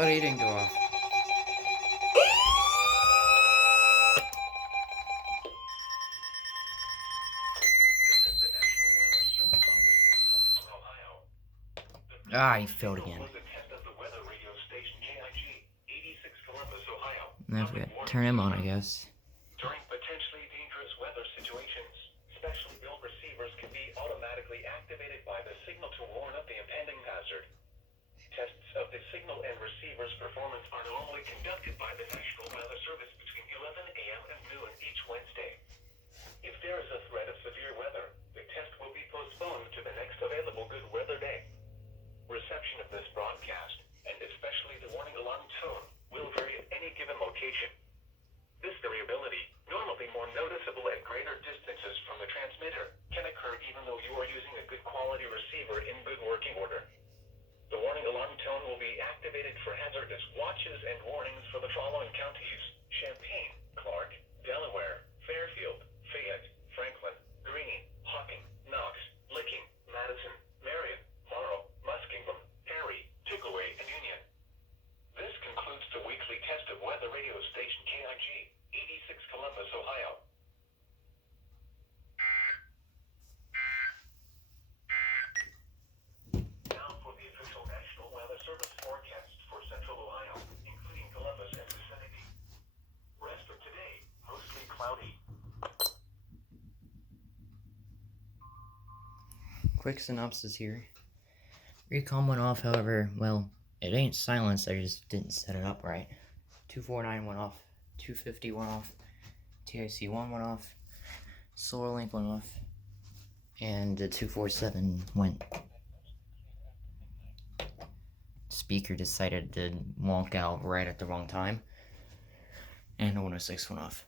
Oh, he didn't go off. Ah, he failed again. I have to turn him on, I guess. During potentially dangerous weather situations, specially built receivers can be automatically activated by the signal to warn of the impending hazard. Tests of the signal and receiver's performance are normally conducted by the National Weather Service between 11 a.m. and noon each Wednesday. If there is a threat of severe weather, the test will be postponed to the next available good weather day. Reception of this broadcast, and especially the warning alarm tone, will vary at any given location. This variability, normally more noticeable at greater distances from the transmitter, can occur even though you are using a good quality receiver in good working order. The warning alarm tone will be activated for hazardous watches and warnings for the following counties: Champaign, Clark, Delaware, Fairfield, Fayette, Franklin, Greene, Hocking, Knox, Licking, Madison, Marion, Morrow, Muskingum, Perry, Tickaway, and Union. This concludes the weekly test of weather radio station KIG, 86 Columbus, Ohio. Now for the official National Weather Service forecast for Central Ohio, including Columbus and vicinity. Rest of today, mostly cloudy. Quick synopsis here. Recon went off, however, well, it ain't silenced, I just didn't set it up right. 249 went off, 250 went off, TIC1 went off, SolarLink went off, and the 247 went. Speaker decided to wonk out right at the wrong time, and the 106 went off.